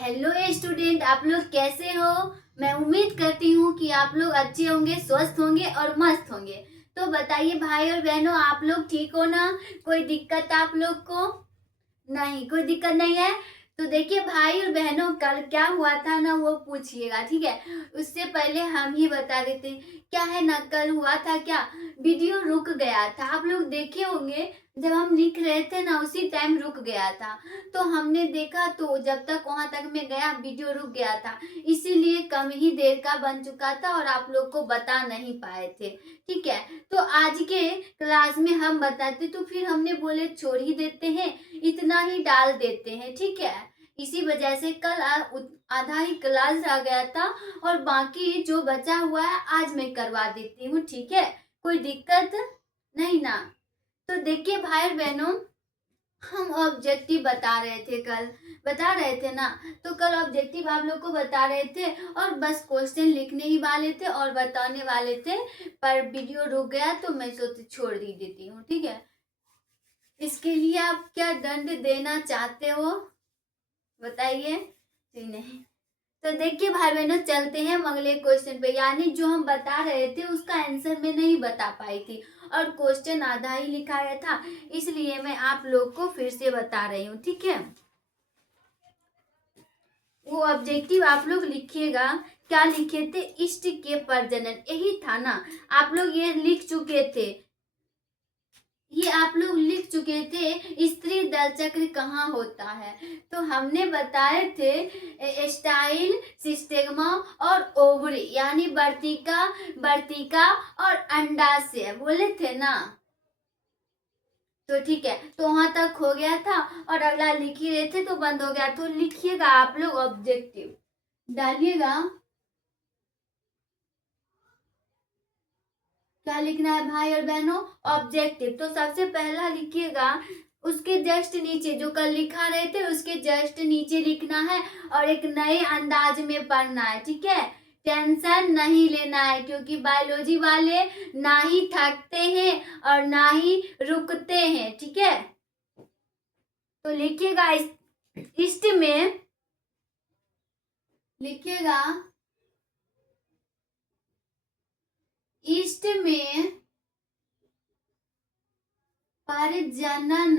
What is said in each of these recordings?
Hello student, आप लोग कैसे हो। मैं उम्मीद करती हूँ कि आप लोग अच्छे होंगे, स्वस्थ होंगे और मस्त होंगे। तो बताइए भाई और बहनों, आप लोग ठीक हो ना। कोई दिक्कत आप लोग को नहीं, कोई दिक्कत नहीं है। तो देखिए भाई और बहनों, कल क्या हुआ था ना वो पूछिएगा, ठीक है। उससे पहले हम ही बता देते हैं क्या है ना। कल हुआ था क्या, वीडियो रुक गया था। आप लोग देखे होंगे जब हम लिख रहे थे ना उसी टाइम रुक गया था। तो हमने देखा तो जब तक वहां तक मैं गया वीडियो रुक गया था, इसीलिए कम ही देर का बन चुका था और आप लोग को बता नहीं पाए थे, ठीक है। तो आज के क्लास में हम बताते तो फिर हमने बोले छोड़ ही देते हैं, इतना ही डाल देते हैं, ठीक है। इसी वजह से कल आधा ही क्लास आ गया था और बाकी जो बचा हुआ है आज मैं करवा देती हूँ, ठीक है। कोई दिक्कत नहीं ना। तो देखिए भाई बहनों, हम ऑब्जेक्टिव बता रहे थे कल, बता रहे थे ना। तो कल ऑब्जेक्टिव आप लोग को बता रहे थे और बस क्वेश्चन लिखने ही वाले थे और बताने वाले थे, पर वीडियो रुक गया तो मैं सोची छोड़ ही देती हूँ, ठीक है। इसके लिए आप क्या दंड देना चाहते हो बताइए। जी नहीं। तो देखिए भाई बहनों, चलते हैं हम अगले क्वेश्चन पे। यानी जो हम बता रहे थे उसका आंसर मैं नहीं बता पाई थी और क्वेश्चन आधा ही लिखाया था, इसलिए मैं आप लोग को फिर से बता रही हूँ, ठीक है। वो ऑब्जेक्टिव आप लोग लिखिएगा। क्या लिखे थे, इष्ट के प्रजनन, यही था ना। आप लोग ये लिख चुके थे, ये आप लोग लिख चुके थे स्त्री दल चक्र कहाँ होता है। तो हमने बताए थे स्टाइल, सिस्टेगमा और ओवरी, यानी वर्तिका, वर्तिका और अंडाशय बोले थे ना। तो ठीक है, तो वहां तक हो गया था और अगला लिख ही रहे थे तो बंद हो गया। तो लिखिएगा आप लोग ऑब्जेक्टिव डालिएगा। क्या लिखना है भाई और बहनों, ऑब्जेक्टिव। तो सबसे पहला लिखिएगा, उसके जस्ट नीचे जो कल लिखा रहे थे उसके जस्ट नीचे लिखना है और एक नए अंदाज में पढ़ना है, ठीक है। टेंशन नहीं लेना है क्योंकि बायोलॉजी वाले ना ही थकते हैं और ना ही रुकते हैं, ठीक है। तो लिखिएगा इष्ट में, लिखिएगा इष्ट में प्रजनन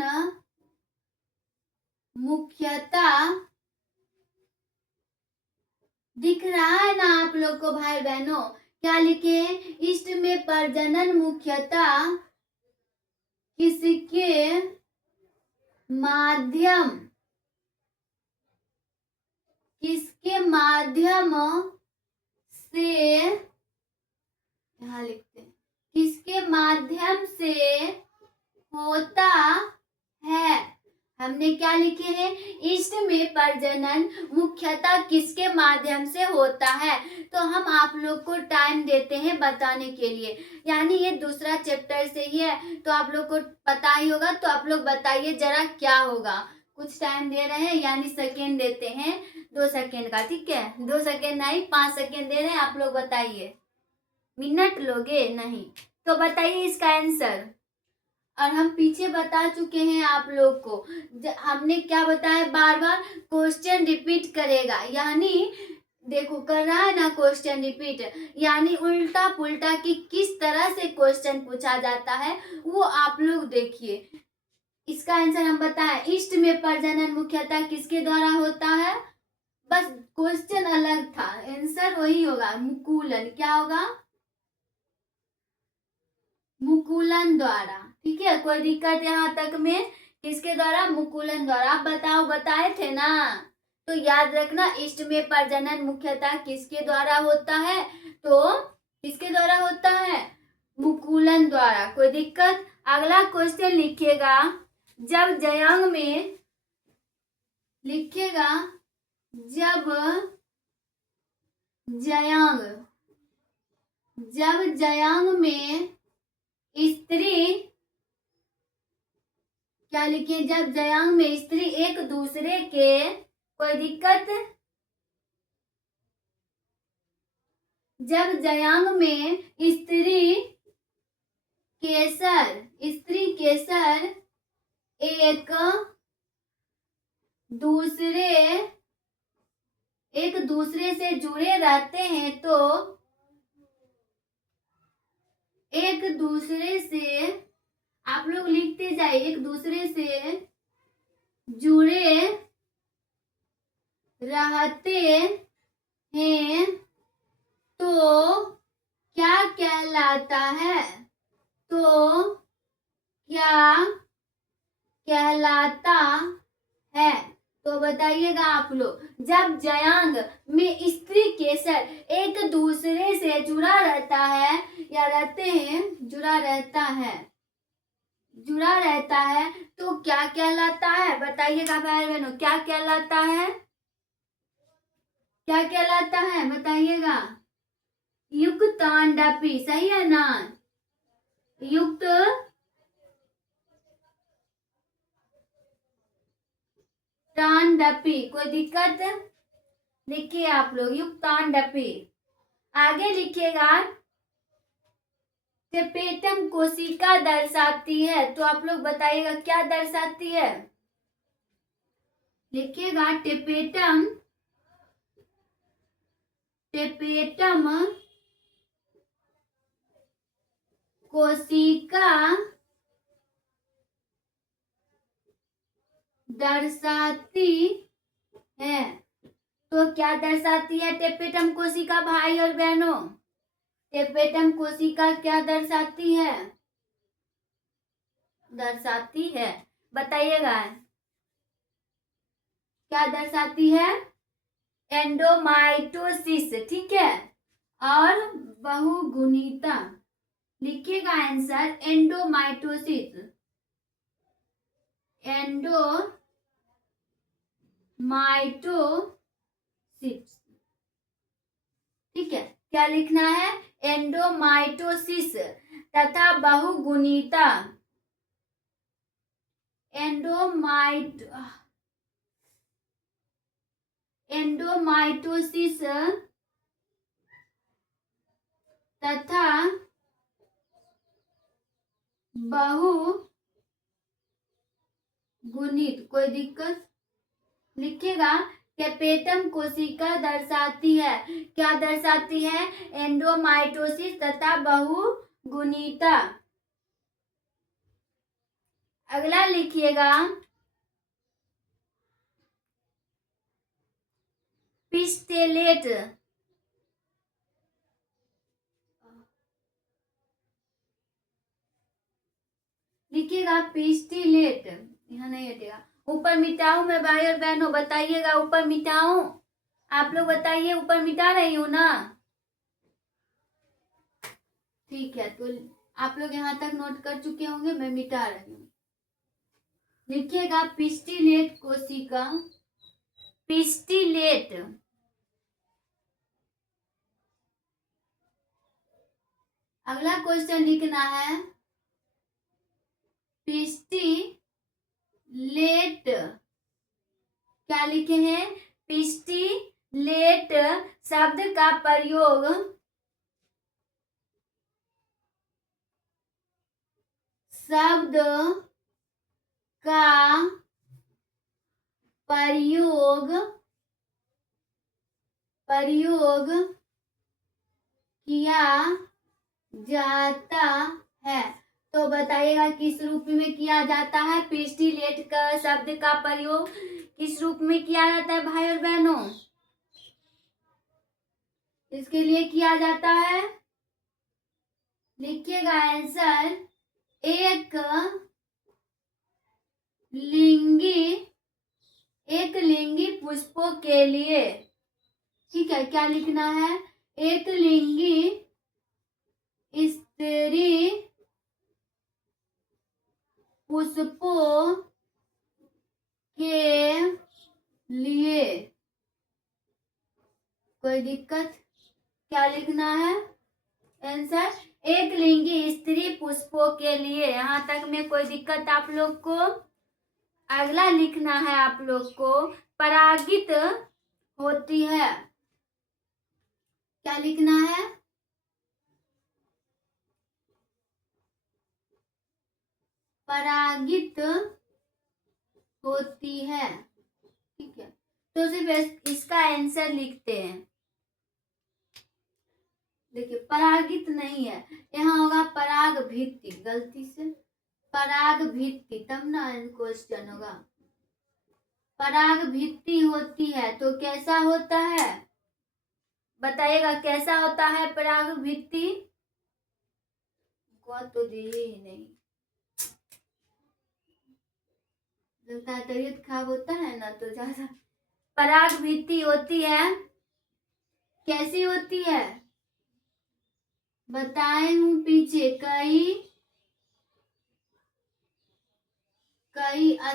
मुख्यतः, दिख रहा है ना आप लोग को भाई बहनों। क्या लिखे, इष्ट में प्रजनन मुख्यतः किसके माध्यम, किसके माध्यम से, यहाँ लिखते हैं, किसके माध्यम से होता है। हमने क्या लिखे हैं, इष्ट में प्रजनन मुख्यतः किसके माध्यम से होता है। तो हम आप लोग को टाइम देते हैं बताने के लिए, यानी ये दूसरा चैप्टर से ही है तो आप लोग को पता ही होगा। तो आप लोग बताइए जरा क्या होगा। कुछ टाइम दे रहे हैं, यानी सेकेंड देते हैं 2 सेकेंड का, ठीक है। 2 सेकेंड नहीं, 5 सेकेंड दे रहे हैं। आप लोग बताइए, मिनट लोगे नहीं। तो बताइए इसका आंसर। और हम पीछे बता चुके हैं आप लोग को, हमने क्या बताया, बार बार क्वेश्चन रिपीट करेगा, यानी देखो कर रहा है ना क्वेश्चन रिपीट, यानी उल्टा पुल्टा की किस तरह से क्वेश्चन पूछा जाता है वो आप लोग देखिए। इसका आंसर हम बताएं, इष्ट में प्रजनन मुख्यतः किसके द्वारा होता है, बस क्वेश्चन अलग था, आंसर वही होगा, मुकुलन। क्या होगा, मुकुलन द्वारा, ठीक है। कोई दिक्कत यहाँ तक में, किसके द्वारा, मुकुलन द्वारा। आप बताओ, बताए थे ना। तो याद रखना, इष्ट में प्रजनन मुख्यतः किसके द्वारा होता है, तो किसके द्वारा होता है, मुकुलन द्वारा। कोई दिक्कत। अगला क्वेश्चन लिखिएगा, जब जयांग में, लिखिएगा जब जयांग, जब जयांग में स्त्री, क्या लिखे, जब जयांग में स्त्री एक दूसरे के, कोई दिक्कत, जब जयांग में स्त्री केसर, स्त्री केसर एक दूसरे एक दूसरे से जुड़े रहते हैं तो एक दूसरे से, आप लोग लिखते जाए, एक दूसरे से जुड़े रहते हैं तो क्या कहलाता है? तो क्या कहलाता है? तो बताइएगा आप लोग। जब जयांग में स्त्री केसर एक दूसरे से जुड़ा रहता है या रहते हैं, जुड़ा रहता है तो क्या कहलाता है? बताइएगा भाई बहनों, क्या कहलाता है? क्या कहलाता है बताइएगा। युक्तांडापी, सही है ना? युक्त तांडपी, कोई दिक्कत? लिखिए आप लोग युक्तांडपी। आगे लिखिएगा टेपेटम कोशिका दर्शाती है, तो आप लोग बताइएगा क्या दर्शाती है? लिखिएगा टेपेटम कोशिका दर्शाती है। तो क्या दर्शाती है टेपेटम कोशिका भाई और बहनों? टेपेटम कोशिका क्या दर्शाती है? दर्शाती है, बताइएगा क्या दर्शाती है? एंडोमाइटोसिस, ठीक है, और बहुगुणिता। लिखिएगा आंसर एंडोमाइटोसिस, एंडोमाइटोसिस, ठीक है। क्या लिखना है? एंडोमाइटोसिस तथा बहुगुणिता। एंडोमाइटोसिस तथा बहुगुणित, कोई दिक्कत? लिखिएगा टेपेटम कोशिका दर्शाती है, क्या दर्शाती है? एंडोमाइटोसिस तथा बहुगुणिता। अगला लिखिएगा पिस्टेलेट। लिखिएगा पिस्टिलेट, यहाँ नहीं हटेगा। ऊपर मिटाऊं मैं भाई और बहनों? बताइएगा ऊपर मिटाऊं? आप लोग बताइए, ऊपर मिटा रही हूं ना? ठीक है, तो आप लोग यहाँ तक नोट कर चुके होंगे, मैं मिटा रही हूँ। लिखिएगा पिस्टिलेट कोशिका, पिस्टिलेट। अगला क्वेश्चन लिखना है पिस्टिलेट, क्या लिखे हैं? पिस्टिलेट शब्द का प्रयोग किया जाता है। तो बताइएगा किस रूप में किया जाता है? पिस्टिलेट का शब्द का प्रयोग किस रूप में किया जाता है भाई और बहनों? इसके लिए किया जाता है, लिखिएगा आंसर एक लिंगी पुष्पों के लिए, ठीक है। क्या लिखना है? एक लिंगी स्त्री पुष्पों के लिए, कोई दिक्कत? क्या लिखना है आंसर? एक लिंगी स्त्री पुष्पों के लिए। यहाँ तक में कोई दिक्कत आप लोग को? अगला लिखना है आप लोग को परागित होती है, क्या लिखना है? परागित होती है, ठीक है। तो तो सिर्फ इसका आंसर लिखते हैं। देखिए परागित नहीं है, यहाँ होगा पराग भित्ति, गलती से पराग भित्ति, तब ना क्वेश्चन होगा। पराग भित्ति होती है तो कैसा होता है, बताइएगा कैसा होता है पराग भित्ति? तो दिए ही नहीं, लगता है तबीयत खराब होता है ना तो ज्यादा। पराग भित्ति होती है, कैसी होती है बताए हूं पीछे, कई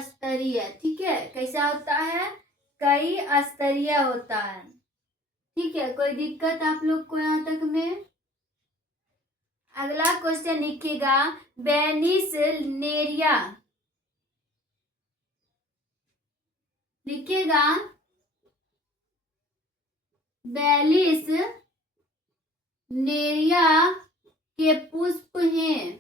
स्तरीय, ठीक है, कैसा होता है, कई स्तरीय होता है, ठीक है। कोई दिक्कत आप लोग को यहाँ तक में? अगला क्वेश्चन लिखिएगा, बेनिस नेरिया, लिखिएगा बेलिस नेरिया के पुष्प हैं,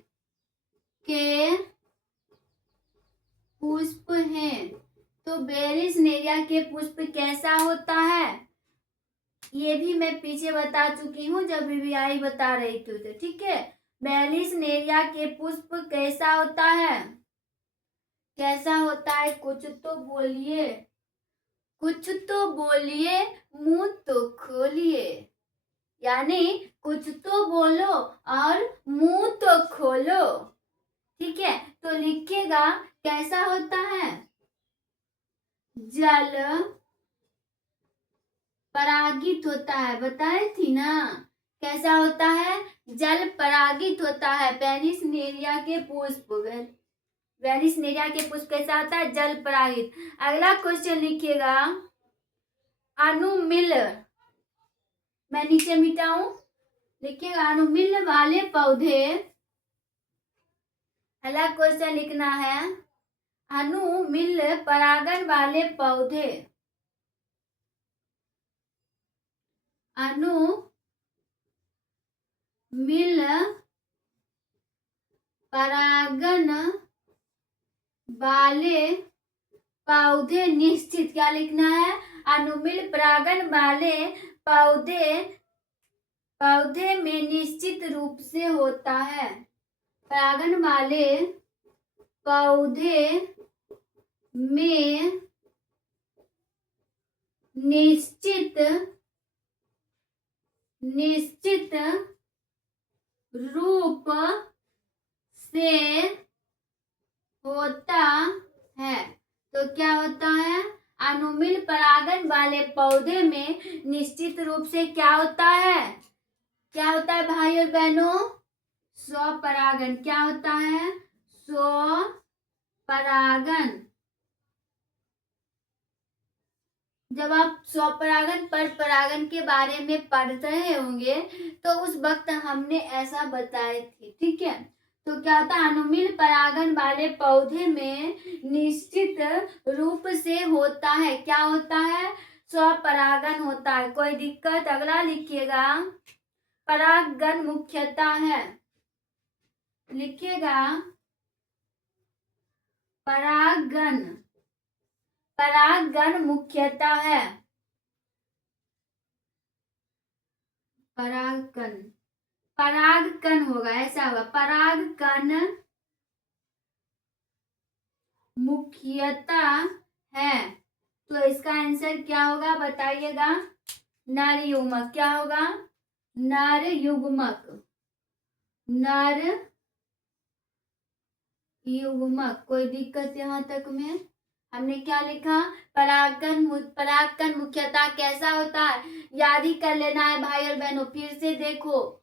तो बेलिस नेरिया के पुष्प कैसा होता है, ये भी मैं पीछे बता चुकी हूँ जब बीबीआई बता रही थी, तो ठीक है। बेलिस नेरिया के पुष्प कैसा होता है, कैसा होता है, कुछ तो बोलिए, कुछ तो बोलिए, मुंह तो खोलिए, यानी कुछ तो बोलो और मुंह तो खोलो, ठीक है। तो लिखिएगा कैसा होता है, जल परागित होता है, बताए थी ना कैसा होता है, जल परागित होता है। बेलिस नेरिया के पुष्प, बेलिस नेरिया के पुष्प कैसा होता है, जल परागित। अगला क्वेश्चन लिखिएगा, अनुमिल, मैं नीचे मिटाऊं, लिखिएगा अनुमिल वाले पौधे, अगला क्वेश्चन लिखना है, अनुमिल परागन वाले पौधे, अनुमिल परागन वाले पौधे निश्चित, क्या लिखना है, अनुमिल परागन वाले पौधे में निश्चित रूप से होता है, परागन वाले पौधे में निश्चित रूप से होता है, तो क्या होता है, अनुमिल परागन वाले पौधे में निश्चित रूप से क्या होता है, क्या होता है भाई और बहनों, स्वपरागन, क्या होता है, स्वपरागन। जब आप स्वपरागन पर परागन के बारे में पढ़ रहे होंगे तो उस वक्त हमने ऐसा बताए थे, ठीक है। तो क्या होता है, अनुमिल परागन वाले पौधे में निश्चित रूप से होता है, क्या होता है, स्वपरागन होता है। कोई दिक्कत? अगला लिखिएगा, परागन मुख्यता है, लिखिएगा परागन मुख्यता है, परागकण होगा, ऐसा होगा, परागकण मुख्यता है, तो इसका आंसर क्या होगा बताइएगा, नर युग्मक, क्या होगा, नर युग्मक, नर युग्मक। कोई दिक्कत यहाँ तक में? हमने क्या लिखा, परागकण मुख्यता कैसा होता है, याद ही कर लेना है भाई और बहनों। फिर से देखो,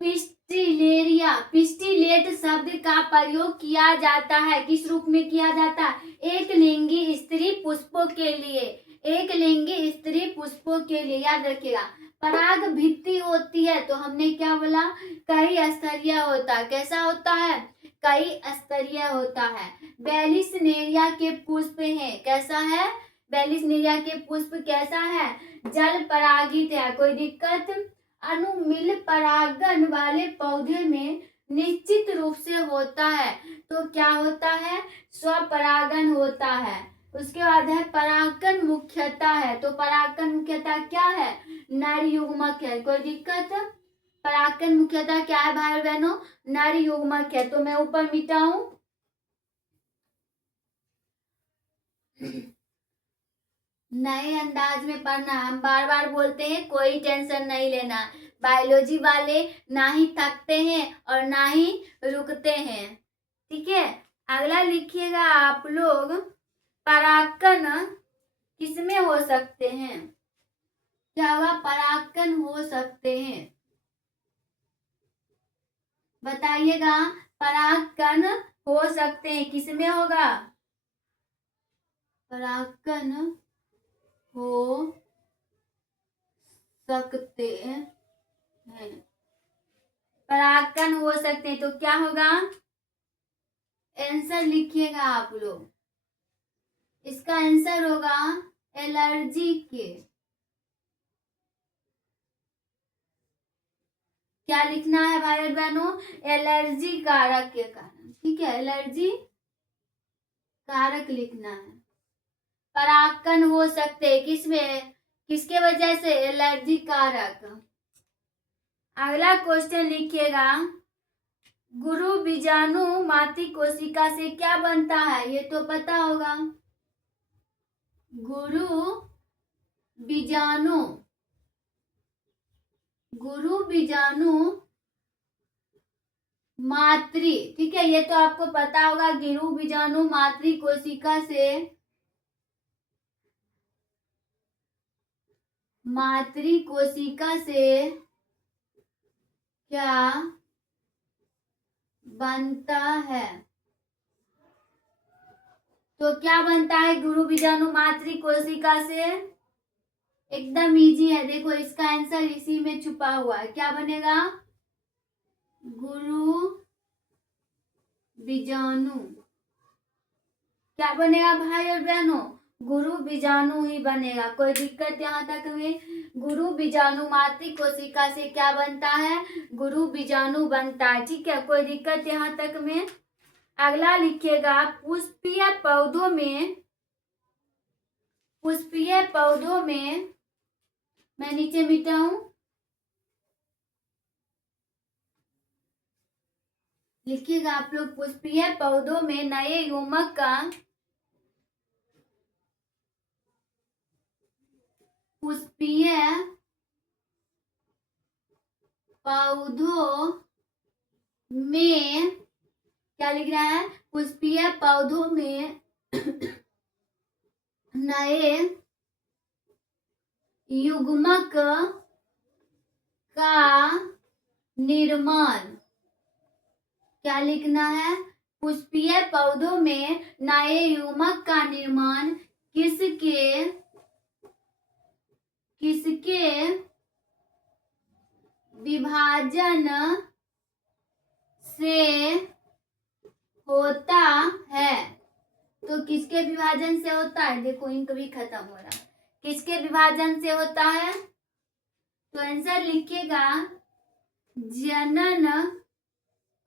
पिस्टिलेट शब्द का प्रयोग किया जाता है, किस रूप में किया जाता है, एक लिंगी स्त्री पुष्पों के लिए, एक लिंगी स्त्री पुष्पों के लिए, याद रखिएगा। पराग भित्ति होती है तो हमने क्या बोला, कई स्तरीय होता है, कैसा होता है, कई स्तरीय होता है। बेलिस नेरिया के पुष्प है, कैसा है, बेलिस नेरिया के पुष्प कैसा है, जल परागित है। कोई दिक्कत? अनुमिल परागन वाले पौधे में निश्चित रूप से होता है, तो क्या होता है, स्वपरागन होता है। उसके बाद है परागकण मुख्यतः है, तो परागकण मुख्यतः क्या है? नर युग्मक है। कोई दिक्कत? परागकण मुख्यतः क्या है भाई बहनों? नर युग्मक है। तो मैं ऊपर मिटाऊं, नए अंदाज में पढ़ना। हम बार बार बोलते हैं, कोई टेंशन नहीं लेना। बायोलॉजी वाले ना ही थकते हैं और ना ही रुकते हैं, ठीक है। अगला लिखिएगा आप लोग, परागकण किसमें हो सकते हैं? क्या होगा? परागकण हो सकते हैं, बताइएगा। परागकण हो सकते हैं, किसमें होगा? परागकण हो सकते हैं, परागकण हो सकते हैं, तो क्या होगा? आंसर लिखिएगा आप लोग। इसका आंसर होगा एलर्जी के। क्या लिखना है भाई और बहनों? एलर्जी कारक के कारण, ठीक है। एलर्जी कारक लिखना है। परागकण हो सकते हैं किसमें? किसके वजह से? एलर्जी कारक। अगला क्वेश्चन लिखिएगा, गुरु बीजाणु मातृ कोशिका से क्या बनता है? ये तो पता होगा। गुरु बीजाणु, गुरु बीजाणु मातृ, ठीक है, ये तो आपको पता होगा। गुरु बीजाणु मातृ कोशिका से, मातृ कोशिका से क्या बनता है? तो क्या बनता है गुरु बीजाणु मातृ कोशिका से? एकदम इजी है, देखो इसका आंसर इसी में छुपा हुआ है। क्या बनेगा? गुरु बीजाणु। क्या बनेगा भाई और बहनों? गुरु बीजाणु ही बनेगा। कोई दिक्कत यहाँ तक में? गुरु बीजाणु मातृ कोशिका से क्या बनता है? गुरु बीजाणु बनता है, ठीक है। कोई दिक्कत यहाँ तक में? अगला लिखिएगा, पुष्पीय पौधों में, पुष्पीय पौधों में, मैं नीचे मिटाऊं, लिखिएगा आप लोग, पुष्पीय पौधों में नए युग्मक का, पुष्पीय पौधों में क्या लिख रहा है? पुष्पीय पौधों में नए युग्मक का निर्माण। क्या लिखना है? पुष्पीय पौधों में नए युग्मक का निर्माण किसके, किसके विभाजन से होता है? तो किसके विभाजन से होता है? देखो इंक भी खत्म हो रहा है। किसके विभाजन से होता है? तो आंसर लिखिएगा, जनन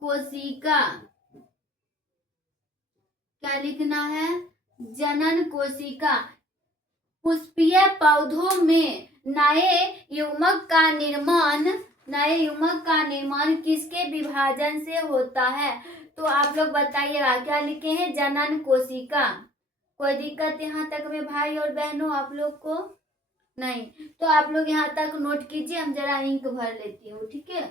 कोशिका। क्या लिखना है? जनन कोशिका। पुष्पीय पौधों में नए युग्मक का निर्माण, नए युग्मक का निर्माण किसके विभाजन से होता है? तो आप लोग बताइएगा, क्या लिखे हैं? जनन कोशिका। कोई दिक्कत यहाँ तक में भाई और बहनों आप लोग को? नहीं, तो आप लोग यहाँ तक नोट कीजिए, हम जरा इंक भर लेती हूँ, ठीक है।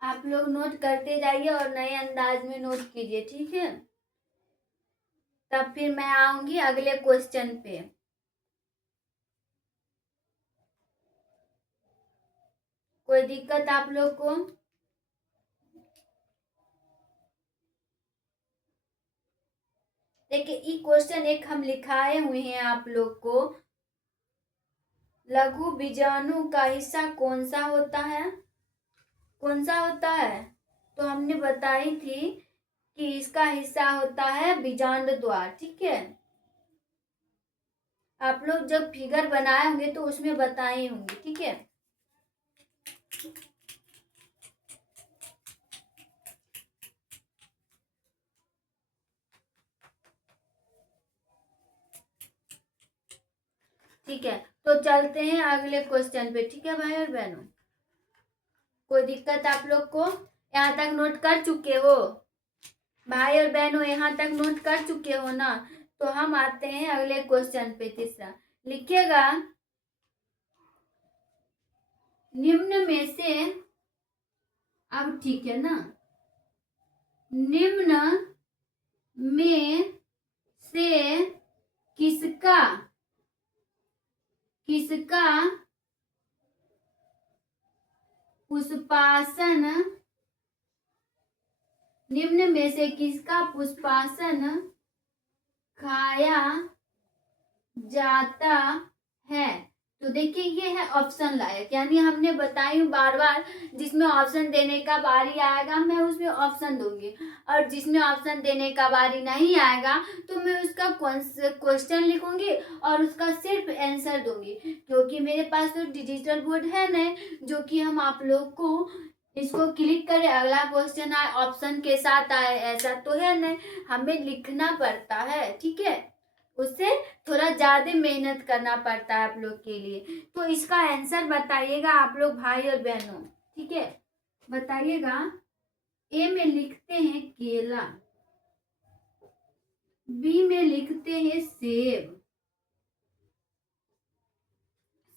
आप लोग नोट करते जाइए और नए अंदाज में नोट कीजिए, ठीक है। तब फिर मैं आऊंगी अगले क्वेश्चन पे। कोई दिक्कत आप लोग को? देखिए ये क्वेश्चन एक हम लिखाए हुए हैं आप लोग को, लघु बीजाणु का हिस्सा कौन सा होता है? कौन सा होता है? तो हमने बताई थी कि इसका हिस्सा होता है बीजांड द्वार, ठीक है। आप लोग जब फिगर बनाए होंगे तो उसमें बताए होंगे, ठीक है। ठीक है, तो चलते हैं अगले क्वेश्चन पे। ठीक है भाई और बहनों, कोई दिक्कत आप लोग को? यहाँ तक नोट कर चुके हो भाई और बहनों? यहाँ तक नोट कर चुके हो ना? तो हम आते हैं अगले क्वेश्चन पे। तीसरा लिखिएगा, निम्न में से, अब ठीक है ना, निम्न में से किसका किसका पुष्पासन, निम्न में से किसका पुष्पासन खाया जाता है? तो देखिए ये है ऑप्शन लायक, यानी हमने बताई बार बार, जिसमें ऑप्शन देने का बारी आएगा मैं उसमें ऑप्शन दूंगी, और जिसमें ऑप्शन देने का बारी नहीं आएगा तो मैं उसका क्वेश्चन लिखूंगी और उसका सिर्फ आंसर दूंगी, क्योंकि मेरे पास तो डिजिटल बोर्ड है नहीं जो कि हम आप लोग को इसको क्लिक करें अगला क्वेश्चन आए ऑप्शन के साथ आए, ऐसा तो है नहीं, हमें लिखना पड़ता है। ठीक है, उससे थोड़ा ज्यादा मेहनत करना पड़ता है आप लोग के लिए। तो इसका आंसर बताइएगा आप लोग भाई और बहनों। ठीक है, बताइएगा। ए में लिखते हैं केला, बी में लिखते हैं सेब,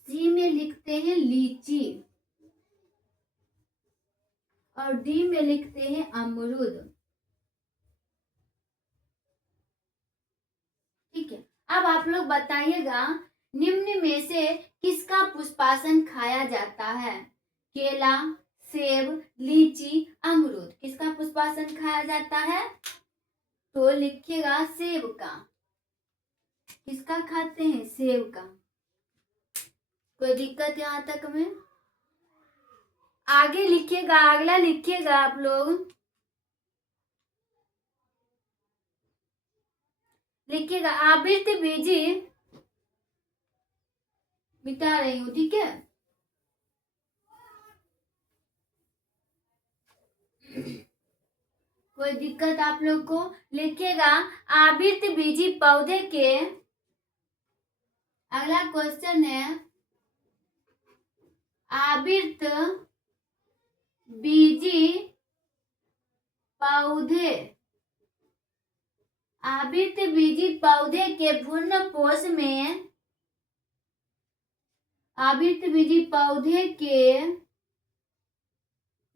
सी में लिखते हैं लीची, और डी में लिखते हैं अमरूद। ठीक है, अब आप लोग बताइएगा, निम्न में से किसका पुष्पासन खाया जाता है? केला, सेब, लीची, अमरूद, किसका पुष्पासन खाया जाता है? तो लिखिएगा सेब का। किसका खाते हैं? सेब का। कोई दिक्कत यहाँ तक में? आगे लिखिएगा, अगला लिखिएगा आप लोग, लिखिएगा आवृत्त बीजी, मिटा रही हूँ। ठीक है, कोई दिक्कत आप लोग को? लिखिएगा आवृत्त बीजी पौधे के, अगला क्वेश्चन है आवृत्त बीजी पौधे, आवृत्त बीजी पौधे के भ्रूणपोष में, आवृत्त बीजी पौधे के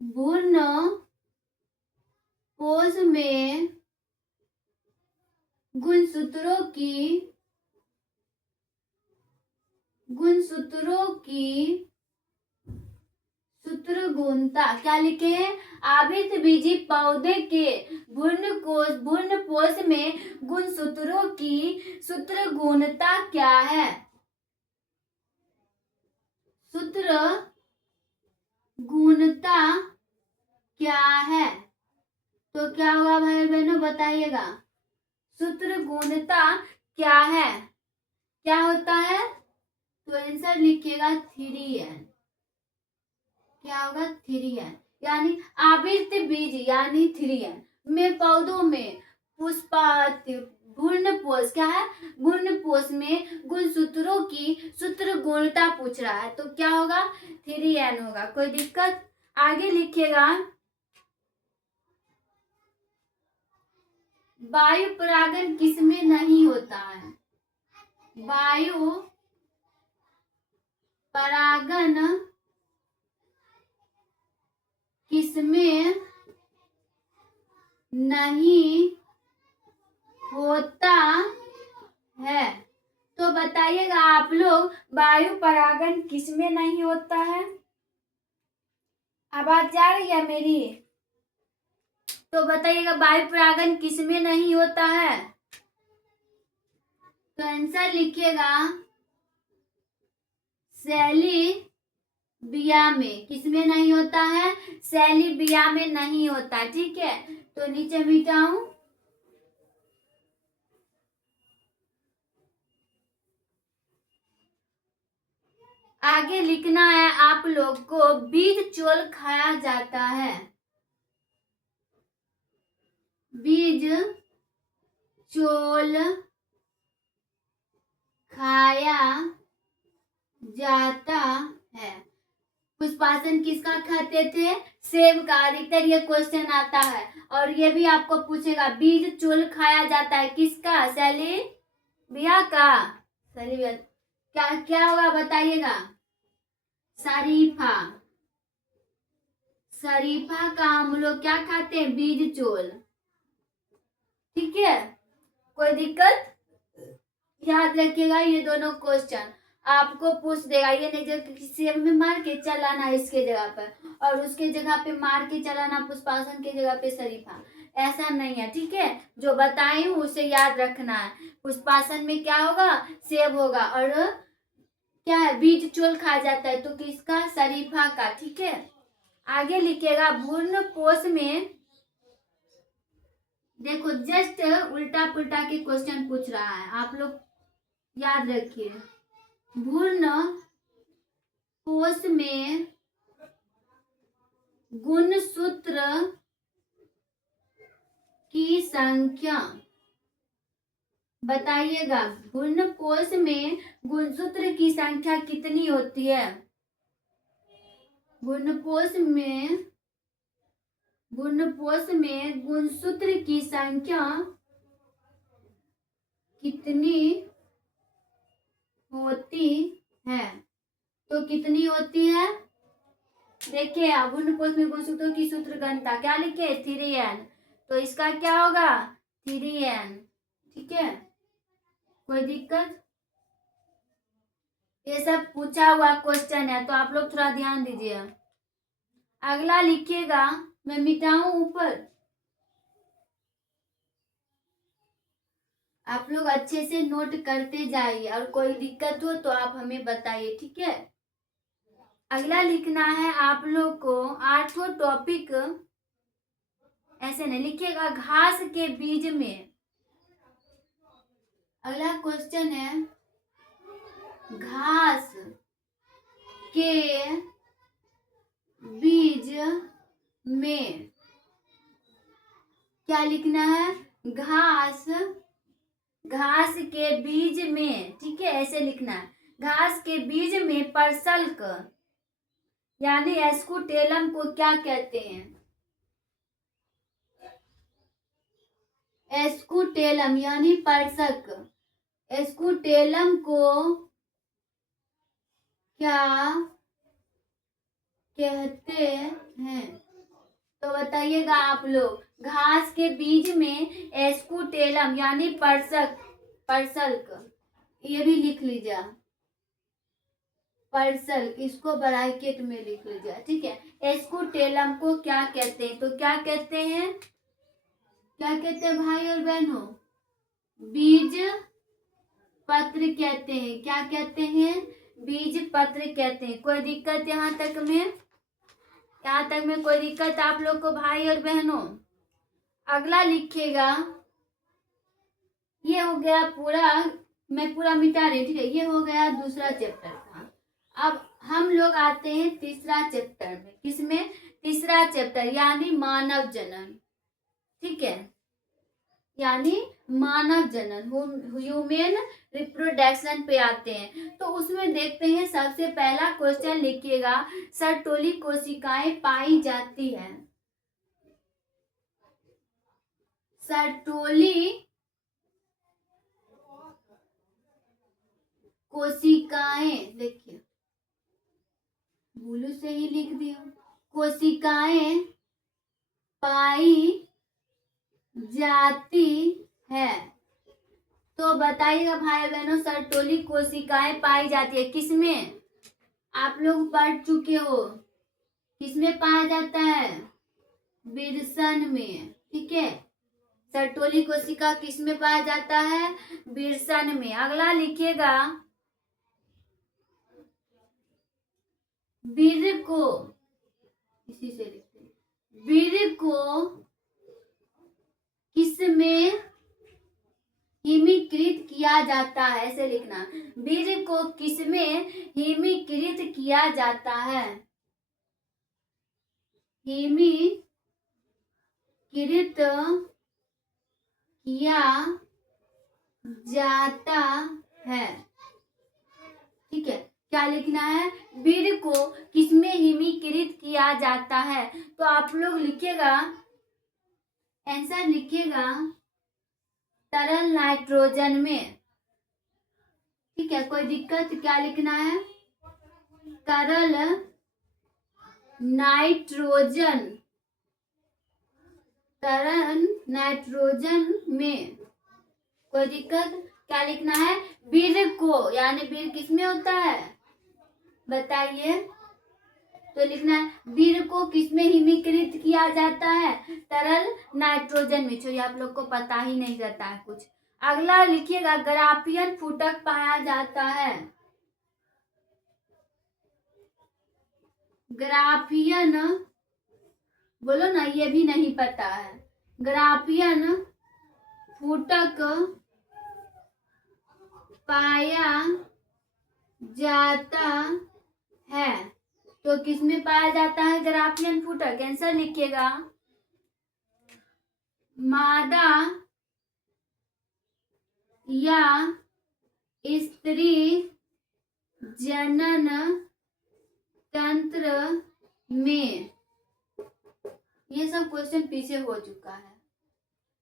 भ्रूणपोष में गुणसूत्रों की सूत्रगुणता, क्या लिखे हैं? आवृत्त बीजी पौधे के भ्रूणपोष में गुणसूत्रों की सूत्रगुणता क्या है? सूत्र गुणता क्या है? तो क्या होगा भाई बहनों, बताइएगा। सूत्र गुणता क्या है? क्या होता है? तो आंसर लिखिएगा 3n। क्या होगा? 3n, यानी आवृत्त बीज यानी 3n में पौधों में भ्रूणपोष, क्या है? भ्रूणपोष में गुणसूत्रों की सूत्र गुणता पूछ रहा है, तो क्या होगा? 3n होगा। कोई दिक्कत? आगे लिखिएगा, वायु परागन किसमें नहीं होता है? वायु परागन किसमें नहीं होता है? तो बताइएगा आप लोग, वायु परागन किसमें नहीं होता है? आवाज जा रही है मेरी? तो बताइएगा वायु परागन किसमें नहीं होता है? तो आंसर लिखिएगा सैलिबिया में। किसमें नहीं होता है? सैलिबिया में नहीं होता। ठीक है, तो नीचे मिटाऊं, आगे लिखना है आप लोग को, बीज चोल खाया जाता है, बीज चोल खाया जाता है। पुष्पासन किसका खाते थे? सेब का। अधिकतर ये क्वेश्चन आता है। और ये भी आपको पूछेगा बीज चूल खाया जाता है किसका? सैलिविया का। सैलिविया क्या क्या होगा बताइएगा? शरीफा। शरीफा का हम लोग क्या खाते हैं? बीज चोल। ठीक है, कोई दिक्कत? याद रखिएगा ये दोनों क्वेश्चन आपको पूछ देगा। ये नहीं जो किसी में मार के चलाना इसके जगह पर और उसके जगह पे मार के चलाना पुष्पासन के जगह पे शरीफा, ऐसा नहीं है। ठीक है, जो बताई हूँ उसे याद रखना है। पुष्पासन में क्या होगा? सेब होगा। और क्या है? बीज चोल खाया जाता है तो किसका? शरीफा का। ठीक है, आगे लिखिएगा भ्रूण पोष में। देखो जस्ट उल्टा पुल्टा के क्वेश्चन पूछ रहा है, आप लोग याद रखिए। भ्रूण कोश में गुणसूत्र की संख्या बताइएगा। भ्रूण कोश में गुणसूत्र की संख्या कितनी होती है? भ्रूणपोष में गुणसूत्र की संख्या कितनी होती है? तो कितनी होती है? देखिए भ्रूणपोष में गुणसूत्रों की सूत्र गणता क्या लिखे? 3n। तो इसका क्या होगा? 3n। ठीक है, कोई दिक्कत? ये सब पूछा हुआ क्वेश्चन है तो आप लोग थोड़ा ध्यान दीजिए। अगला लिखिएगा, मैं मिटाऊं ऊपर, आप लोग अच्छे से नोट करते जाइए और कोई दिक्कत हो तो आप हमें बताइए। ठीक है, अगला लिखना है आप लोग को आर्थो टॉपिक। ऐसे नहीं लिखिएगा, घास के बीज में। अगला क्वेश्चन है घास के बीज में क्या लिखना है? घास के बीज में। ठीक है, ऐसे लिखना है। घास के बीज में परसल्क यानी एस्कुटेलम को क्या कहते हैं? एस्कुटेलम यानी परसल्क, एस्कुटेलम को क्या कहते हैं? तो बताइएगा आप लोग। घास के बीज में एस्कुटेलम यानी परसल्क, ये भी लिख लीजिए। परसल्क, इसको ब्रैकेट में लिख लीजिए। ठीक है, एस्कुटेलम को क्या कहते हैं? तो क्या कहते हैं? क्या कहते हैं भाई और बहनों? बीज पत्र कहते हैं। क्या कहते हैं? बीज पत्र कहते हैं। कोई दिक्कत यहाँ तक में? यहाँ तक में कोई दिक्कत आप लोग को भाई और बहनों? अगला लिखिएगा, ये हो गया पूरा, मैं पूरा मिटा रही। ठीक है, ये हो गया दूसरा चैप्टर का। अब हम लोग आते हैं तीसरा चैप्टर में। किसमें? तीसरा चैप्टर यानी मानव जनन। ठीक है, यानी मानव जनन, ह्यूमन रिप्रोडक्शन पे आते हैं। तो उसमें देखते हैं सबसे पहला क्वेश्चन लिखिएगा, सर्टोली कोशिकाएं पाई जाती है। सर्टोली कोशिकाएं, देखिए भूलू से ही लिख दिया, कोशिकाएं पाई जाती है। तो बताइएगा भाई बहनों, सर्टोली कोशिकाएं पाई जाती है किसमें? आप लोग पढ़ चुके हो, किसमें पाया जाता है? विरसन में। ठीक है, सर्टोली कोशिका किसमें पाया जाता है? विरसन में। अगला लिखिएगा, वीर्य को, इसी से लिखते हैं, वीर्य को किसमें हिमीकृत किया जाता है? ऐसे लिखना, वीर्य को किसमें हिमीकृत किया जाता है? हिमीकृत किया जाता है। ठीक है, क्या लिखना है, बीड़ को किसमें हिमीकृत किया जाता है। तो आप लोग लिखिएगा, आंसर लिखिएगा तरल नाइट्रोजन में। ठीक है, कोई दिक्कत, क्या लिखना है, तरल नाइट्रोजन, तरल नाइट्रोजन में। कोई दिक्कत, क्या लिखना है, बीड़ को, यानी बीड़ किसमें होता है बताइए। तो लिखना है बीड़ को किसमें हिमीकृत किया जाता है, तरल नाइट्रोजन में। छोड़िए, आप लोग को पता ही नहीं रहता है कुछ। अगला लिखिएगा, ग्राफियन फुटक पाया जाता है। ग्राफियन, बोलो ना, ये भी नहीं पता है। ग्राफियन फुटक पाया जाता है। तो किसमें पाया जाता है ग्राफियन फुटक, आंसर लिखिएगा मादा या स्त्री जनन तंत्र में। ये सब क्वेश्चन पीछे हो चुका है,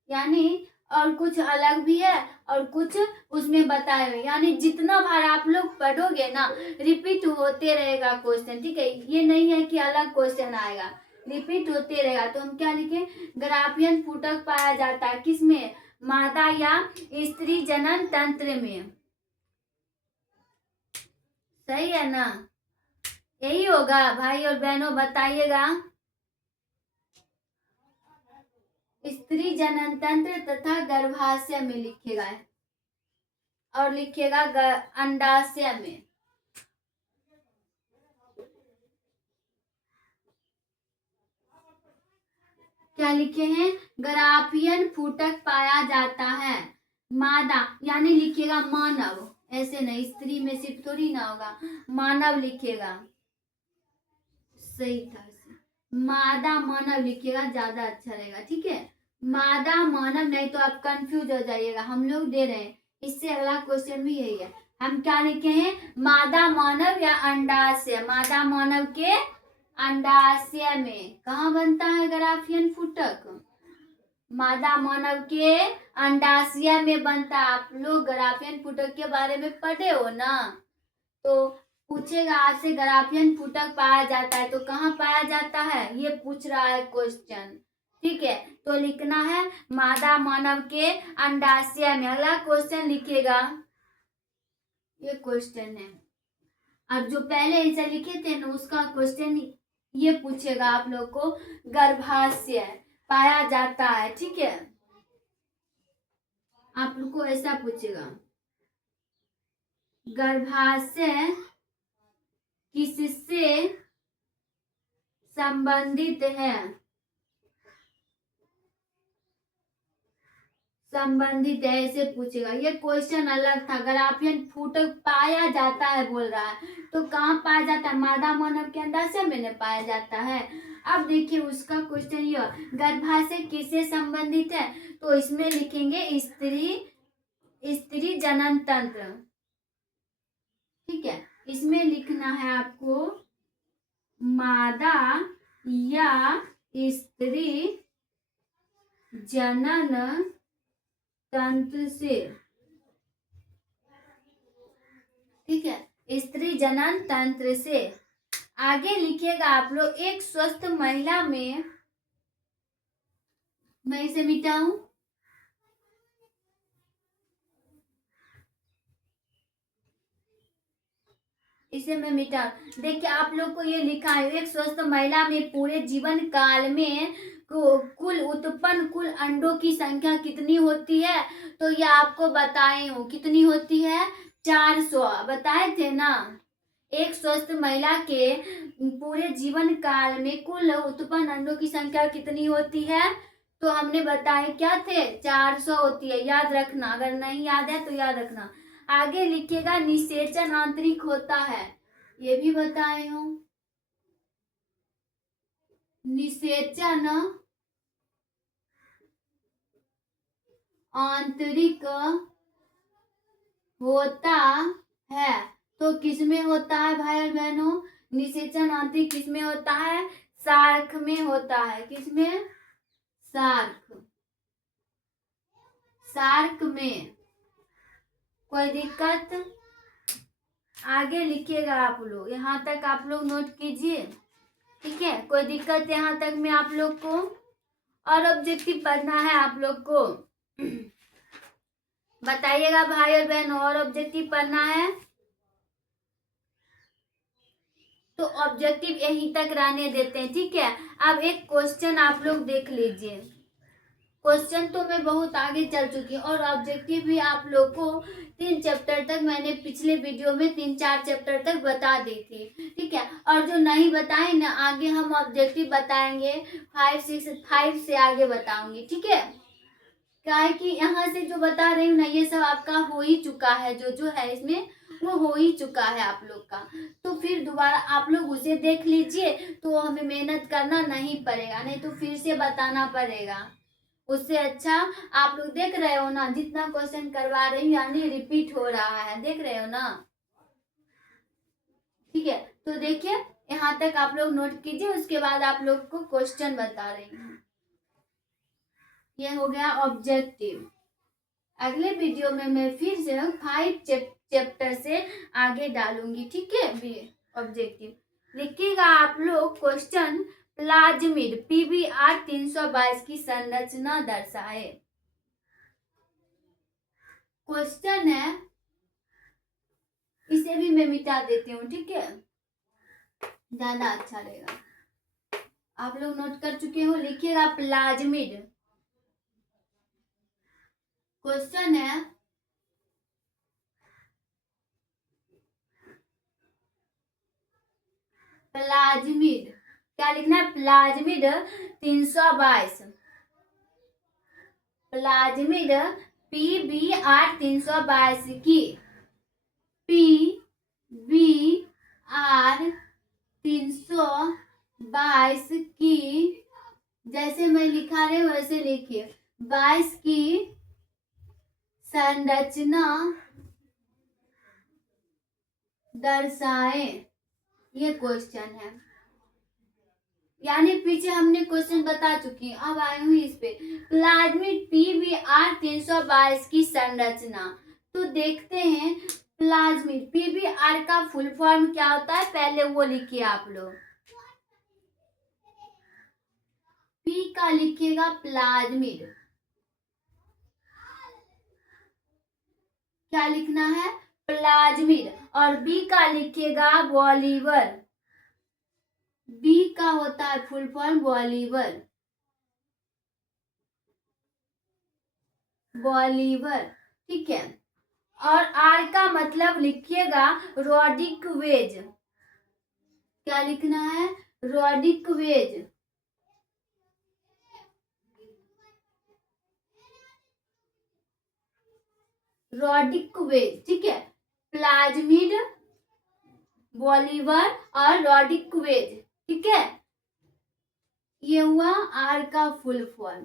यानी और कुछ अलग भी है और कुछ उसमें बताए हुए, यानी जितना बार आप लोग पढ़ोगे ना रिपीट होते रहेगा क्वेश्चन। ठीक है, ये नहीं है कि अलग क्वेश्चन आएगा, रिपीट होते रहेगा। तो हम क्या लिखें, ग्राफियन फुटक पाया जाता है किसमें, मादा या स्त्री जनन तंत्र में। सही है ना, यही होगा भाई और बहनों, बताइएगा। स्त्री जनन तंत्र तथा गर्भाशय में लिखिएगा, और लिखिएगा अंडाशय में। क्या लिखे हैं, ग्राफियन फुटक पाया जाता है मादा, यानी लिखिएगा मानव, ऐसे नहीं, स्त्री में सिर्फ थोड़ी ना होगा, मानव लिखिएगा। सही था, मादा मानव लिखिएगा, ज्यादा अच्छा रहेगा। ठीक है, मादा मानव, नहीं तो आप कंफ्यूज हो जाइएगा, हम लोग दे रहे हैं। इससे अगला क्वेश्चन भी यही है, हम क्या लिखे हैं, मादा मानव या अंडाशय। मादा मानव के अंडाशय में कहाँ बनता है ग्राफियन फुटक, मादा मानव के अंडाशय में बनता है। आप लोग ग्राफियन फुटक के बारे में पढ़े हो ना, तो पूछेगा आपसे ग्राफियन फुटक पाया जाता है तो कहाँ पाया जाता है, ये पूछ रहा है क्वेश्चन। ठीक है, तो लिखना है मादा मानव के अंडाशय में। अगला क्वेश्चन लिखिएगा, ये क्वेश्चन है, अब जो पहले ऐसा लिखे थे ना उसका क्वेश्चन ये पूछेगा आप लोग को, गर्भाशय पाया जाता है। ठीक है, आप लोग को ऐसा पूछेगा, गर्भाशय किससे संबंधित है, संबंधित है, ऐसे पूछेगा। ये क्वेश्चन अलग था, ग्राफियन फुटक पाया जाता है बोल रहा है, तो कहाँ पाया जाता है, मादा मानव के अंडाशय में पाया जाता है। अब देखिए उसका क्वेश्चन ये, गर्भाशय किससे संबंधित है, तो इसमें लिखेंगे स्त्री जनन तंत्र। ठीक है, इसमें लिखना है आपको मादा या स्त्री जनन तंत्र से। ठीक है, स्त्री जनन तंत्र से। आगे लिखिएगा आप लोग, एक स्वस्थ महिला में, मैं इसे मिटाऊं, इसे मैं मिटा, देखिए आप लोग को ये लिखा है, एक स्वस्थ महिला में पूरे जीवन काल में कुल उत्पन्न कुल अंडों की संख्या कितनी होती है, तो ये आपको बताए हूँ कितनी होती है, 400 बताए थे ना। एक स्वस्थ महिला के पूरे जीवन काल में कुल उत्पन्न अंडों की संख्या कितनी होती है, तो हमने बताए क्या थे, 400 होती है, याद रखना, अगर नहीं याद है तो याद रखना। आगे लिखिएगा निषेचन आंतरिक होता है, ये भी बताए हूँ, निषेचन आंतरिक होता है। तो किसमें होता है भाई और बहनों? निषेचन आंतरिक किसमें होता है? सार्क में होता है। किसमें? सार्क। सार्क में। कोई दिक्कत? आगे लिखिएगा आप लोग, यहाँ तक आप लोग नोट कीजिए, ठीक है। कोई दिक्कत यहाँ तक में आप लोग को? और ऑब्जेक्टिव पढ़ना है आप लोग को, बताइएगा भाई और बहन। और ऑब्जेक्टिव पढ़ना है तो ऑब्जेक्टिव यहीं तक रहने देते हैं, ठीक है। अब एक क्वेश्चन आप लोग देख लीजिए। क्वेश्चन तो मैं बहुत आगे चल चुकी हूँ और ऑब्जेक्टिव भी आप लोग को 3 चैप्टर तक मैंने पिछले वीडियो में 3-4 चैप्टर तक बता दी थी, ठीक है। और जो नहीं बताए ना, आगे हम ऑब्जेक्टिव बताएंगे 5 से आगे बताऊंगी, ठीक है। क्या है कि यहाँ से जो बता रही हूँ ना, ये सब आपका हो ही चुका है, जो जो है इसमें वो हो ही चुका है आप लोग का। तो फिर दोबारा आप लोग उसे देख लीजिए, तो हमें मेहनत करना नहीं पड़ेगा, नहीं तो फिर से बताना पड़ेगा। उससे अच्छा आप लोग देख रहे हो ना, जितना क्वेश्चन करवा रही हूँ यानी रिपीट हो रहा है, देख रहे हो ना, ठीक है। तो देखिए यहाँ तक आप लोग नोट कीजिए, उसके बाद आप लोग को क्वेश्चन बता रही हूँ। ये हो गया ऑब्जेक्टिव। अगले वीडियो में मैं फिर से 5 चैप्टर से आगे डालूंगी, ठीक है। ऑब्जेक्टिव लिखिएगा आप लोग। क्वेश्चन, प्लाज्मिड PBr 322 की संरचना दर्शाए। क्वेश्चन है, इसे भी मैं मिटा देती हूँ, ठीक है, ज्यादा अच्छा रहेगा। आप लोग नोट कर चुके हो, लिखिएगा प्लाज्मिड। क्वेश्चन है, प्लाज्मिड, क्या लिखना है? प्लाज्मिड 322, प्लाज्मिड PBr 322 की, PBr 322 की, जैसे मैं लिखा रही हूँ वैसे लिखिए, 22 की संरचना दर्शाए। ये क्वेश्चन है, यानी पीछे हमने क्वेश्चन बता चुकी है, अब आई हूँ इस पे। प्लाज्मिड PBr 322 की संरचना। तो देखते हैं प्लाज्मिड PBr का फुल फॉर्म क्या होता है, पहले वो लिखिए आप लोग। P का लिखिएगा प्लाज्मिड, क्या लिखना है? प्लाज्मिड। और B का लिखिएगा बॉलीवर, B का होता है फुल फॉर्म बॉलीवर, बॉलीवर, ठीक है। और R का मतलब लिखिएगा रोडिक वेज, क्या लिखना है? रोडिक वेज, रोडिक वेज, ठीक है। प्लाज्मिड, बॉलीवर और रोडिक वेज, ठीक है। ये हुआ R का फुल फॉर्म।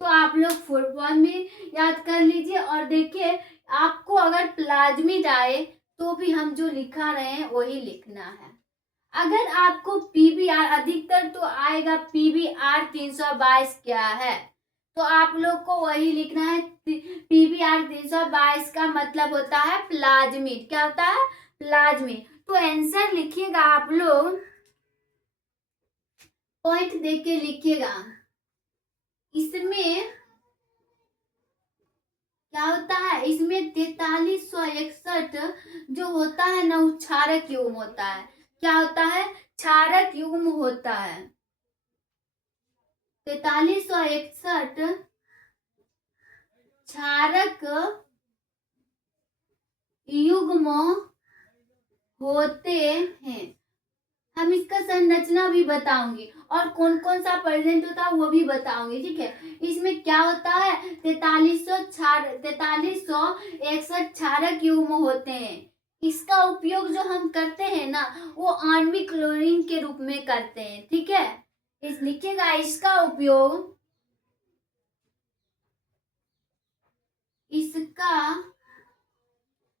तो आप लोग फुल फॉर्म भी याद कर लीजिए। और देखिए आपको अगर प्लाज्मिड आए तो भी हम जो लिखा रहे हैं वही लिखना है। अगर आपको PBr, अधिकतर तो आएगा PBr 322 क्या है, तो आप लोग को वही लिखना है। PBr 322 का मतलब होता है प्लाज्मिड, क्या होता है? प्लाज्मिड। तो आंसर लिखिएगा आप लोग, पॉइंट देख के लिखिएगा। इसमें क्या होता है? इसमें 4361 जो होता है ना, वो क्षारक युग्म होता है। क्या होता है? क्षारक युग्म होता है। 4361 क्षारक युग्म होते हैं। हम इसका संरचना भी बताऊंगी और कौन कौन सा प्रेजेंट होता है वो भी बताऊंगी, ठीक है। इसमें क्या होता है? 4361 क्षारक युग्म होते हैं। इसका उपयोग जो हम करते हैं ना, वो आणविक क्लोरीन के रूप में करते हैं, ठीक है। इस लिखिएगा, इसका उपयोग, इसका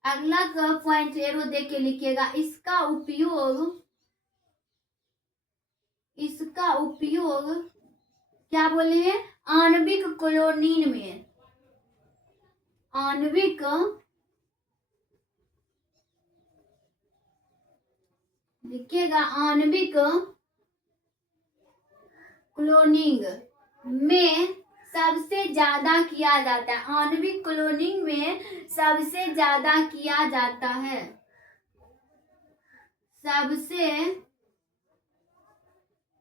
अगला पॉइंट एरो देख के लिखिएगा, इसका उपयोग क्या बोले हैं, आणविक क्लोरीन में, आणविक लिखिएगा, आणविक क्लोनिंग में सबसे ज्यादा किया जाता है, आणविक क्लोनिंग में सबसे ज्यादा किया जाता है, सबसे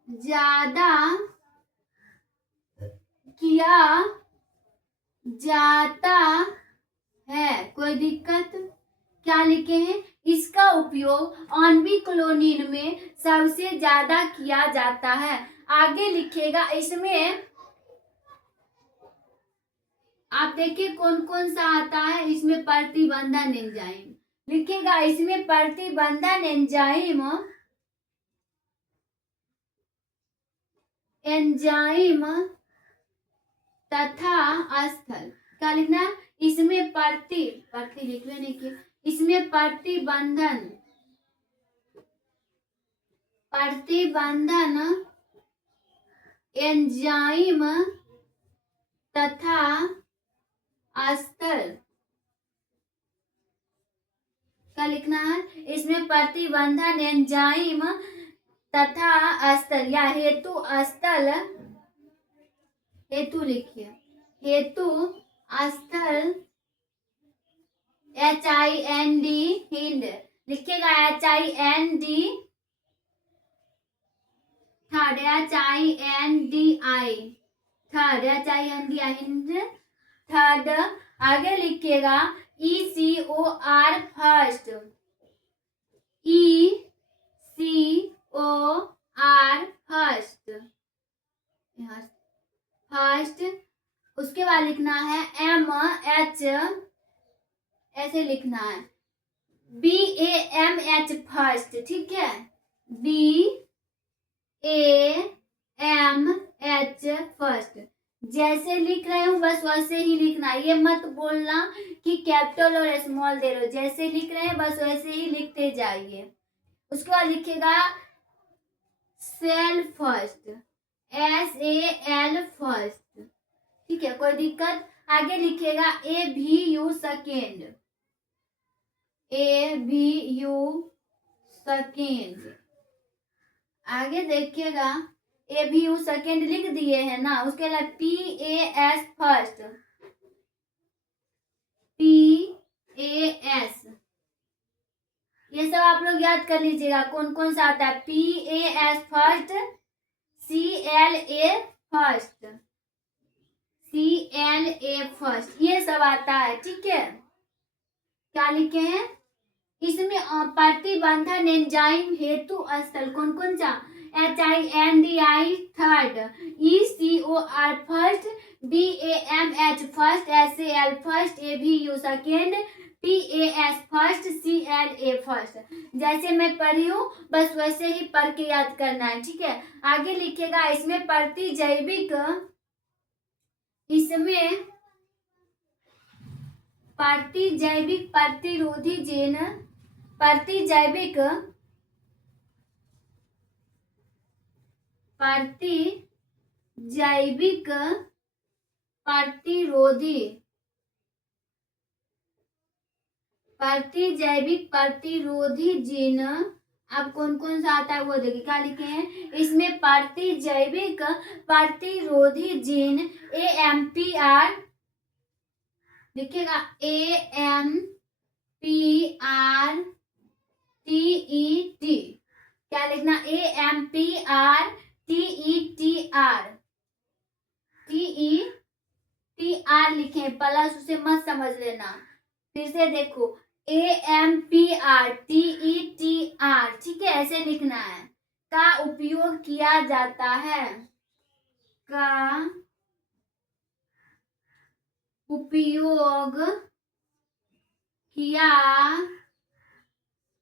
ज्यादा किया जाता है। कोई दिक्कत? क्या लिखे हैं, इसका उपयोग आणविक क्लोरीन में सबसे ज्यादा किया जाता है। आगे लिखिएगा, इसमें आप देखिए कौन कौन सा आता है, इसमें प्रतिबंधन एंजाइम लिखिएगा, इसमें प्रतिबंधन एंजाइम तथा स्थल, क्या लिखना, इसमें प्रति लिख लेने की, इसमें प्रतिबंधन एंजाइम तथा स्थल, क्या लिखना है, इसमें प्रतिबंधन एंजाइम तथा स्थल या हेतु स्थल, हेतु लिखिए, हेतु स्थल HIND हिंद लिखिएगा, HIND third, HINDI third, HINDI Hind third. आगे लिखिएगा ECOR फर्स्ट, ECOR फर्स्ट। उसके बाद लिखना है MH, ऐसे लिखना है BAMH फर्स्ट, ठीक है, BAMH फर्स्ट। जैसे लिख रहे हूँ बस वैसे ही लिखना, ये मत बोलना कि कैपिटल और स्मॉल दे रहे हो, जैसे लिख रहे हैं बस वैसे ही लिखते जाइए। उसके बाद लिखिएगा सेल फर्स्ट, SAL फर्स्ट, ठीक है, कोई दिक्कत? आगे लिखिएगा AVU सेकेंड, AVU सेकेंड। आगे देखिएगा AVU सेकेंड लिख दिए हैं ना, उसके बाद PAS फर्स्ट, PAS, ये सब आप लोग याद कर लीजिएगा कौन कौन सा आता है, PAS first, CLA first, CLA first, ये सब आता है, ठीक है। क्या लिखे हैं, इसमें प्रतिबंधन एंजाइम हेतु स्थल कौन कौन सा, HINDI third, ECOR first, BAMH first, SAL first, AVU second, PAS first, CLA first. जैसे मैं पढ़ी हूँ बस वैसे ही पढ़ के याद करना है, ठीक है। आगे लिखिएगा, इसमें प्रतिजैविक, इसमें प्रतिजैविक प्रतिरोधी जीन, प्रतिजैविक प्रतिरोधी जीन अब कौन कौन सा आता है वो देखिए। क्या लिखे हैं, इसमें प्रतिजैविक प्रतिरोधी जीन AMPR लिखिएगा, AMPRTET, क्या लिखना, AMPRTETR लिखे, प्लस उसे मत समझ लेना, फिर से देखो AMPRTETR, ठीक है, ऐसे लिखना है। का उपयोग किया जाता है, का उपयोग किया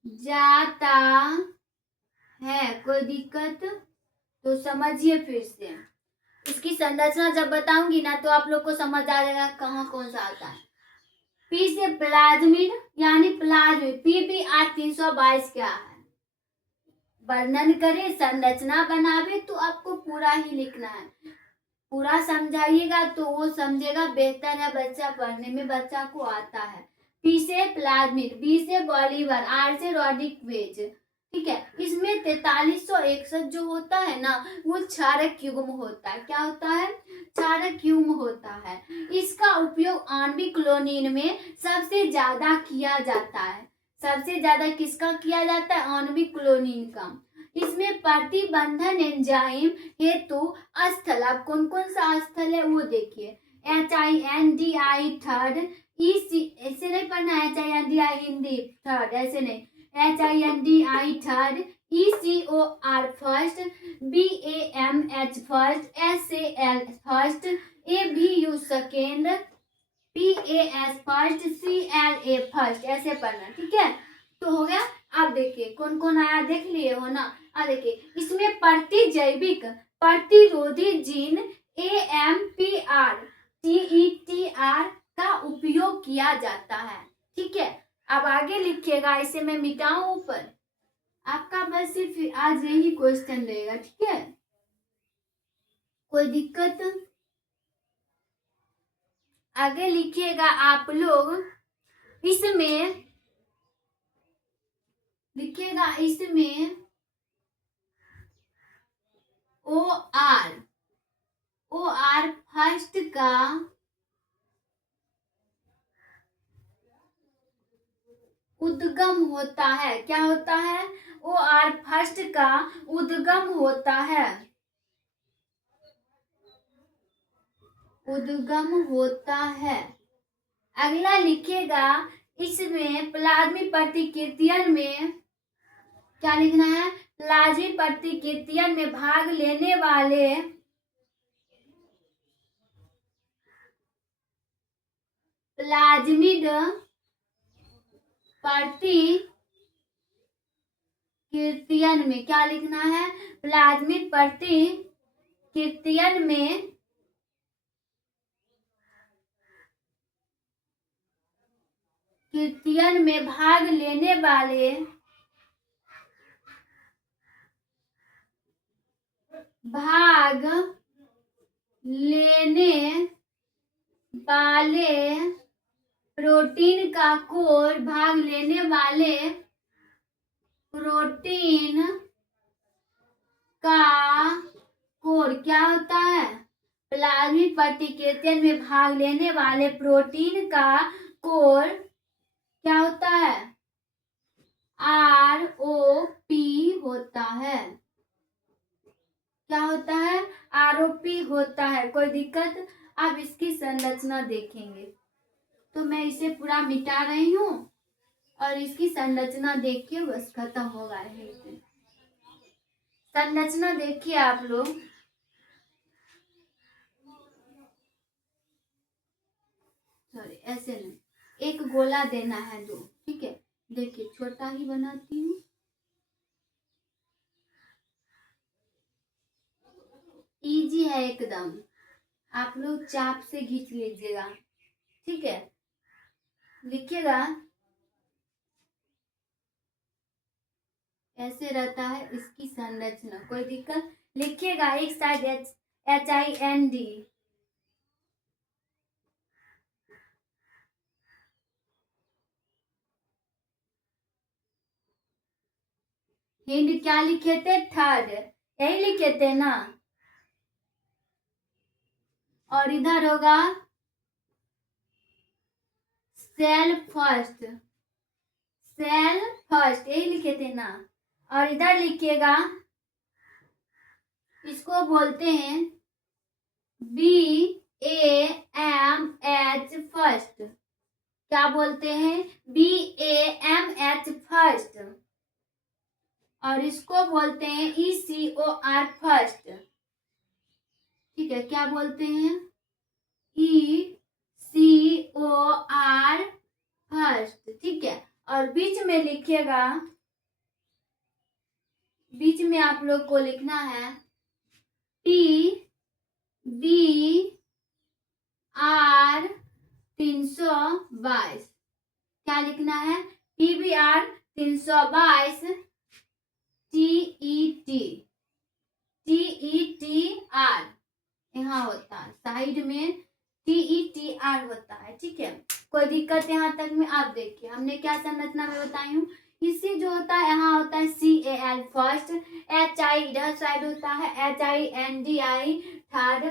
जाता है। कोई दिक्कत? तो समझिए फिर से, इसकी संरचना जब बताऊंगी ना तो आप लोग को समझ आ जाएगा कहाँ कौन सा आता है। पी से प्लाज्मिड यानी प्लाज्मिड, PBR 322 क्या है? वर्णन करे, संरचना बनावे, तो आपको पूरा ही लिखना है। पूरा समझाइएगा तो वो समझेगा, बेहतर है बच्चा पढ़ने में, बच्चा को आता है। पी से प्लाज्मिड, बी से बॉलीवर, आर से रोडिक वेज, ठीक है। इसमें 4361 जो होता है ना, वो क्षारक युग्म होता है। क्या होता है? क्षारक युग्म होता है। इसका उपयोग आणविक क्लोरीन में सबसे ज्यादा किया जाता है। सबसे ज्यादा किसका किया जाता है? आणविक क्लोरीन का। इसमें प्रतिबंधन एंजाइम हेतु स्थल, अब कौन कौन सा स्थल है वो देखिए। HINDI थर्ड, EC ऐसे नहीं पढ़ना, HINDI हिंदी थर्ड ऐसे नहीं, HINDI third, ECOR first, BAMH first, SAL first, ABU second, PAS first, CLA first, ऐसे पढ़ना, ठीक है। तो हो गया। अब देखिए कौन कौन आया, देख लिए हो ना। अब देखिए इसमें प्रतिजैविक प्रतिरोधी जीन AMPR TETR का उपयोग किया जाता है, ठीक है। अब आगे लिखिएगा, इसे मैं मिटाऊं ऊपर, आपका बस सिर्फ आज यही क्वेश्चन रहेगा, ठीक है। कोई दिक्कत? आगे लिखिएगा आप लोग, इसमें लिखिएगा, इसमें OR फर्स्ट का उद्गम होता है। क्या होता है? OR फर्स्ट का उद्गम होता है, उद्गम होता है। अगला लिखिएगा, इसमें प्लाज्मी प्रतिकृतियन में क्या लिखना है? प्लाज्मी प्रतिकृतियन में भाग लेने वाले प्लाज्मिड प्रतिकृतियन में क्या लिखना है? प्लाज्मिड प्रतिकृतियन में भाग लेने वाले प्रोटीन का कोर, भाग लेने वाले प्रोटीन का कोर क्या होता है? प्लाज्मी प्रतिकृतियन में भाग लेने वाले प्रोटीन का कोर क्या होता है? ROP होता है। क्या होता है? ROP होता है। कोई दिक्कत? अब इसकी संरचना देखेंगे, तो मैं इसे पूरा मिटा रही हूँ और इसकी संरचना देखिए, बस खत्म होगा है। संरचना देखिए आप लोग, सॉरी ऐसे नहीं, एक गोला देना है दो, ठीक है। देखिए छोटा ही बनाती हूँ, इजी है एकदम, आप लोग चाप से खींच लीजिएगा, ठीक है। लिखिएगा, ऐसे रहता है इसकी संरचना। कोई दिक्कत? लिखिएगा एक साइड HIND, हिंद क्या लिखे थे? थर्ड, यही लिखे थे ना। और इधर होगा सेल फर्स्ट, सेल फर्स्ट, यही लिखे थे ना। और इधर लिखिएगा, इसको बोलते हैं BAMH फर्स्ट। क्या बोलते हैं? BAMH first. और इसको बोलते हैं ECOR फर्स्ट, ठीक है। क्या बोलते हैं? ECOR फर्स्ट, ठीक है। और बीच में लिखिएगा, बीच में आप लोग को लिखना है PBR 322, क्या लिखना है, PBR 322 TETR यहाँ होता है, साइड में TETR होता है, ठीक है। कोई दिक्कत यहाँ तक में? आप देखिए हमने क्या संरचना में बताई हूँ। इससे जो होता है यहाँ होता है CAL फर्स्ट, HI इधर साइड होता है, HINDI थर्ड,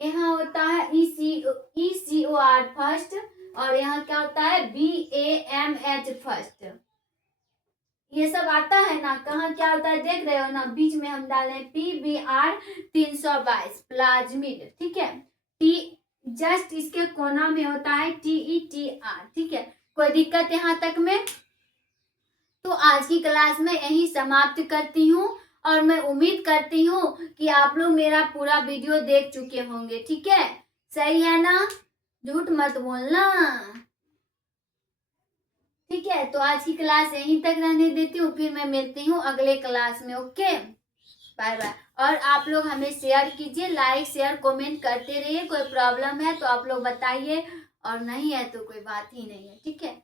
यहाँ होता है ECOR फर्स्ट, और यहाँ क्या होता है BAMH फर्स्ट। ये सब आता है ना, कहाँ क्या होता है देख रहे हो ना, बीच में हम डाले PBR 322 प्लाज्मिड, ठीक है। जस्ट इसके कोना में होता है TETR, ठीक है। कोई दिक्कत यहाँ तक में? तो आज की क्लास में यही समाप्त करती हूँ, और मैं उम्मीद करती हूँ कि आप लोग मेरा पूरा वीडियो देख चुके होंगे, ठीक है। सही है ना, झूठ मत बोलना, ठीक है। तो आज की क्लास यहीं तक रहने देती हूँ, फिर मैं मिलती हूँ अगले क्लास में। Okay, bye bye. और आप लोग हमें शेयर कीजिए, लाइक शेयर कमेंट करते रहिए। कोई प्रॉब्लम है तो आप लोग बताइए, और नहीं है तो कोई बात ही नहीं है, ठीक है।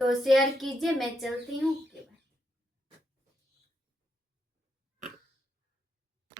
तो शेयर कीजिए, मैं चलती हूँ।